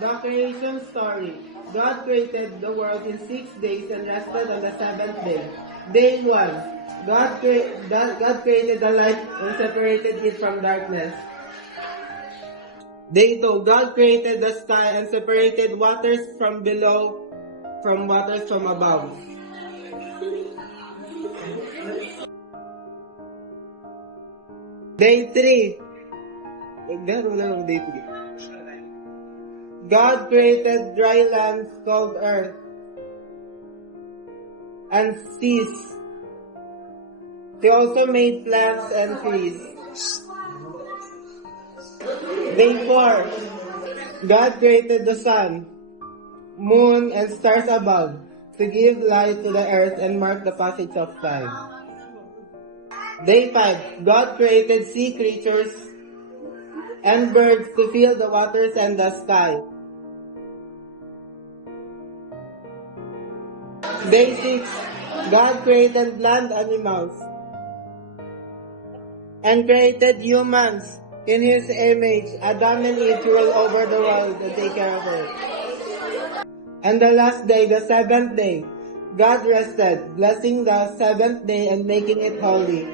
The creation story. God created the world in 6 days and rested on the seventh day. Day 1. God created the light and separated it from darkness. Day 2. God created the sky and separated waters from below from waters from above. Day 3. Day 3. God created dry lands called earth and seas. He also made plants and trees. Day 4. God created the sun, moon, and stars above to give light to the earth and mark the passage of time. Day 5. God created sea creatures and birds to fill the waters and the sky. Day 6. God created land animals and created humans in His image. Adam and Eve rule over the world and take care of it. And the last day, the seventh day, God rested, blessing the seventh day and making it holy,